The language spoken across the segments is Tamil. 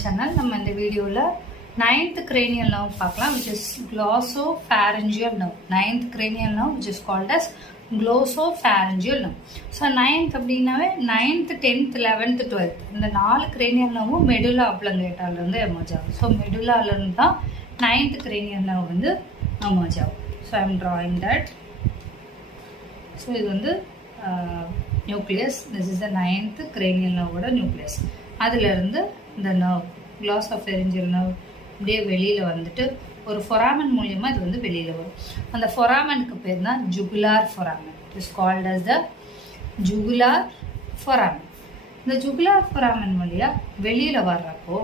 channel. நம்ம இந்த வீடியோல 9th cranial nerve பார்க்கலாம், which is glossopharyngeal nerve. 9th cranial nerve, which is called as glossopharyngeal nerve. So 9th அப்படினாவே 9th 10th 11th 12th இந்த 4 cranial nerve medulla oblongata ல இருந்து emerge ஆகும். So medulla ல இருந்து தான் 9th cranial nerve வந்து emerge ஆகும். So I am drawing that. So இது வந்து nucleus. This is the 9th cranial nerve ஓட nucleus. அதில் இருந்து இந்த nerve glossopharyngeal nerve அப்படியே வெளியில் வந்துட்டு ஒரு foramen மூலியமா இது வந்து வெளியில் வரும். அந்த foraменக்கு பேர் தான் jugular foramen. It is called as the jugular foramen. இந்த jugular foramen வழியா வெளியில் வர்றப்போ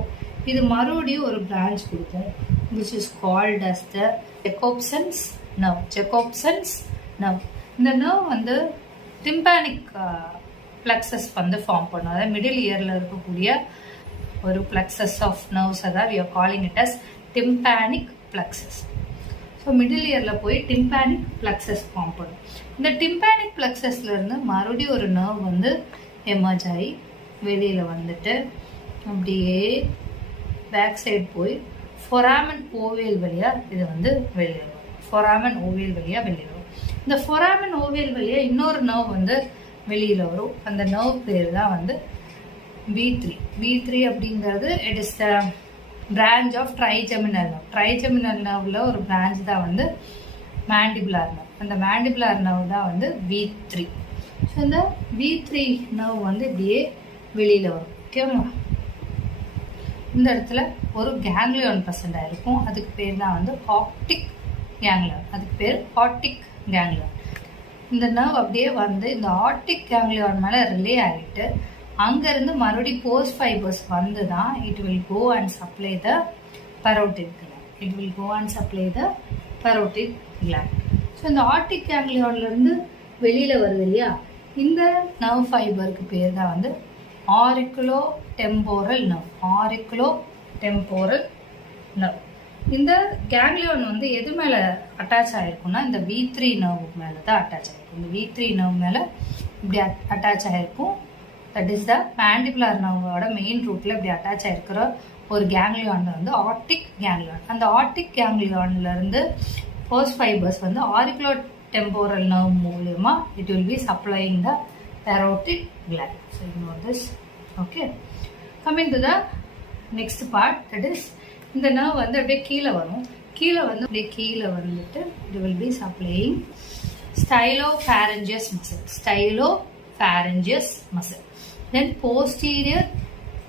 இது மறுபடியும் ஒரு branch கொடுக்கும், which is called as the Jacobson's nerve. Jacobson's nerve. இந்த nerve வந்து tympanic plexus வந்து ஃபார்ம் பண்ணும். அதாவது மிடில் இயரில் இருக்கக்கூடிய ஒரு plexus of nerves, அதாவது we are calling it as tympanic plexus. So middle இயரில் போய் tympanic plexus ஃபார்ம் பண்ணும். இந்த tympanic plexusல இருந்து மறுபடியும் ஒரு nerve வந்து எமர்ஜ் ஆகி வெளியில் வந்துட்டு அப்படியே பேக் சைடு போய் foramen ovale வழியாக இது வந்து வெளியில் வரும். foramen ovale வழியாக வெளியில் வரும். இந்த foramen ovale வழியாக இன்னொரு nerve வந்து வெளியில் வரும். அந்த nerve பேர் தான் வந்து V3. V3 அப்படிங்கிறது it is the branch of trigeminal nerve. Trigeminal நர்வில் ஒரு பிரான்ச் தான் வந்து மேண்டிபுலார் நர்வ். அந்த மேண்டிபுலார் நர்வ் தான் வந்து V3. ஸோ இந்த V3 நர்வ் வந்து இப்படியே வெளியில் வரும். ஓகேவா? இந்த இடத்துல ஒரு கேங்லியான் ப்ரெசண்ட் ஆகிருக்கும். அதுக்கு பேர் தான் வந்து ஆப்டிக் கேங்லியான். அதுக்கு பேர் ஆப்டிக் கேங்லியான். இந்த நர்வ் அப்படியே வந்து இந்த ஆப்டிக் கேங்லியான் மேலே ரிலே ஆகிட்டு அங்கேருந்து மறுபடியும் போஸ்ட் ஃபைபர்ஸ் வந்து தான் it will go and supply the parotid gland. It will go and supply the parotid gland. So இந்த ஆப்டிக் கேங்லியான்லேருந்து வெளியில் வருது இல்லையா, இந்த நர்வ் ஃபைபருக்கு பேர் தான் வந்து auriculotemporal nerve. Auriculotemporal nerve. இந்த கேங்லியான் வந்து எது மேலே அட்டாச் ஆகிருக்குன்னா இந்த V3 நர்வுக்கு மேலே தான் அட்டாச் ஆகிருக்கும். இந்த V3 நர்வ் மேலே இப்படி அட்டாச் ஆகிருக்கும். தட் இஸ் த மேண்டிபுலார் நர்வோட மெயின் ரூட்டில் இப்படி அட்டாச் ஆகிருக்கிற ஒரு கேங்லியான் வந்து ஆப்டிக் கேங்லியான். அந்த ஆப்டிக் கேங்லியான்லேருந்து போஸ்ட் ஃபைபர்ஸ் வந்து ஆரிக்குலோ டெம்போரல் நர்வ் மூலமா it will be supplying the parotid gland. So ignore this. Okay. Coming to the next part, that is இந்த nerve வந்து அப்படியே கீழே வரும். கீழே வந்து அப்படியே கீழே வந்துட்டு it will be supplying stylopharyngeus muscle. Stylopharyngeus muscle. Then posterior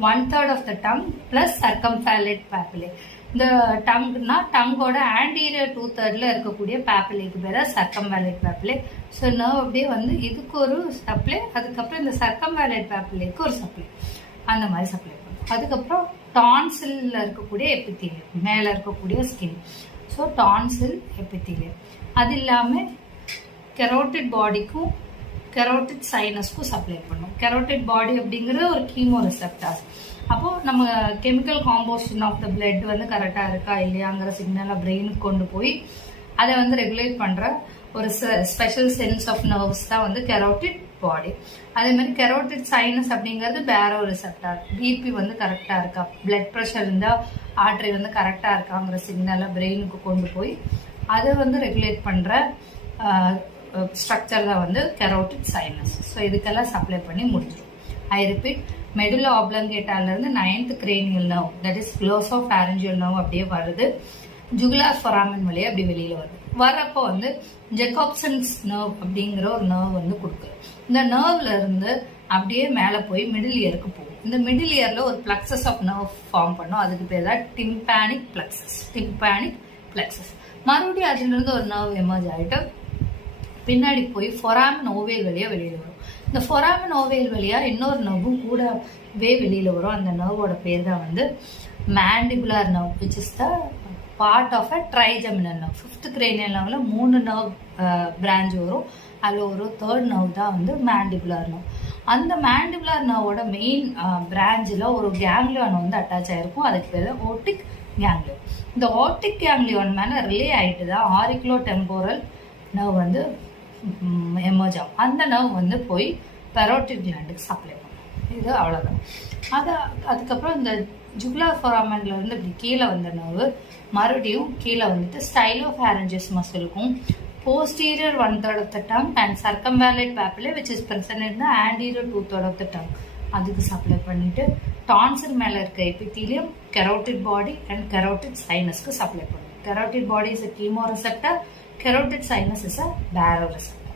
1/3 of the tongue plus circumfallate papillae. இந்த டங்க்னா டங்கோட ஆன்டீரியர் 2/3 இருக்கக்கூடிய பேப்பிலேக்கு பேர் சர்க்கம்வேலேட் பேப்பிலே. ஸோ நர்வ் அப்படியே வந்து இதுக்கு ஒரு சப்ளை, அதுக்கப்புறம் இந்த சர்க்கம்வேலேட் பேப்பிலேக்கு ஒரு சப்ளை, அந்த மாதிரி சப்ளை பண்ணும். அதுக்கப்புறம் டான்சில்ல இருக்கக்கூடிய எபித்தீலியம், மேலே இருக்கக்கூடிய ஸ்கின். ஸோ டான்சில் எபித்தீலியம். அது இல்லாமல் கெரோட்டிட் பாடிக்கும் கெரோட்டிட் சைனஸ்க்கும் சப்ளை பண்ணும். கெரோட்டிட் பாடி அப்படிங்கிற ஒரு கீமோ ரிசெப்டார். அப்போது நம்ம chemical composition of the blood வந்து கரெக்டாக இருக்கா இல்லையாங்கிற சிக்னலை பிரெயினுக்கு கொண்டு போய் அதை வந்து ரெகுலேட் பண்ணுற ஒரு ஸ்பெஷல் சென்ஸ் ஆஃப் நர்வ்ஸ் தான் வந்து கெரோட்டிட் பாடி. அதே மாதிரி கெரோட்டிட் சைனஸ் அப்படிங்கிறது பேரோ ரிசெப்டார். பிபி வந்து கரெக்டாக இருக்கா, பிளட் ப்ரெஷர் இருந்தால் ஆர்டரி வந்து கரெக்டாக இருக்காங்கிற சிக்னலை பிரெயினுக்கு கொண்டு போய் அதை வந்து ரெகுலேட் பண்ணுற ஸ்ட்ரக்சர் தான் வந்து கெரோட்டிட் சைனஸ். ஸோ இதுக்கெல்லாம் சப்ளை பண்ணி முடிஞ்சிடும். ஐ ரிப்பீட், மெடுலா ஆப்லங்கேட்டாலேருந்து 9th cranial nerve, that is glossopharyngeal nerve அப்படியே வருது. ஜுகுலார் foramen வழியே அப்படி வெளியில் வருது. வர்றப்போ வந்து ஜெகாப்சன்ஸ் நர்வ் அப்படிங்கிற ஒரு நர்வ் வந்து கொடுக்குது. இந்த நர்வ்ல இருந்து அப்படியே மேலே போய் மிடில் இயருக்கு போகும். இந்த மிடில் இயரில் ஒரு பிளக்ஸஸ் ஆஃப் நர்வ் ஃபார்ம் பண்ணும். அதுக்கு பேர் தான் டிம்பானிக் பிளக்ஸஸ். Tympanic plexus. மறுபடியும் அதுலேருந்து ஒரு நர்வ் எமர்ஜ் ஆகிட்டு பின்னாடி போய் foramen ovale வழியாக வெளியில் வரும். இந்த foramen ovale வழியாக இன்னொரு நர்வும் கூடவே வெளியில் வரும். அந்த நர்வோட பேர் தான் வந்து mandibular nerve, which is the part of a trigeminal nerve. 5th cranial nerveல 3 nerve branch வரும். அதில் ஒரு 3rd நர்வ் தான் வந்து மேண்டிபுலார் நர்வ். அந்த மேண்டிபுலார் நர்வோட மெயின் பிரான்ச்சில் ஒரு கேங்லியான் வந்து அட்டாச் ஆகிருக்கும். அதுக்கு பேர் ஓட்டிக் கேங்லியான். இந்த ஓட்டிக் கேங்லியான் மேலே ரிலே ஆகிட்டு தான் ஆரிக்குலோ டெம்போரல் நர்வ் வந்து எமர்ஜ் ஆகும். அந்த நர்வ் வந்து போய் பரோட்டிட் கிளாண்டுக்கு சப்ளை பண்ணும். இது அவ்வளோதான். அதுக்கப்புறம் இந்த ஜுகுலார் ஃபொராமன்ல இருந்து இப்படி கீழே வந்த நர்வு மறுபடியும் கீழே வந்துட்டு ஸ்டைலோஃபேரஞ்சஸ் மசிலுக்கும் posterior 1/3 of the tongue and circumvallate papillae which is present in the anterior 2/3 of the tongue அதுக்கு சப்ளை பண்ணிட்டு டான்சில் மேல இருக்க epithelium carotid body and carotid சைனஸ்க்கு சப்ளை பண்ணும். Carotid body is a chemoreceptor, carotid sinus is a baroreceptor.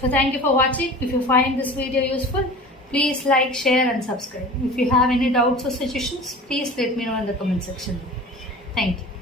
So thank you for watching. If you find this video useful, please like, share and subscribe. If you have any doubts or suggestions, please let me know in the comment section. Thank you.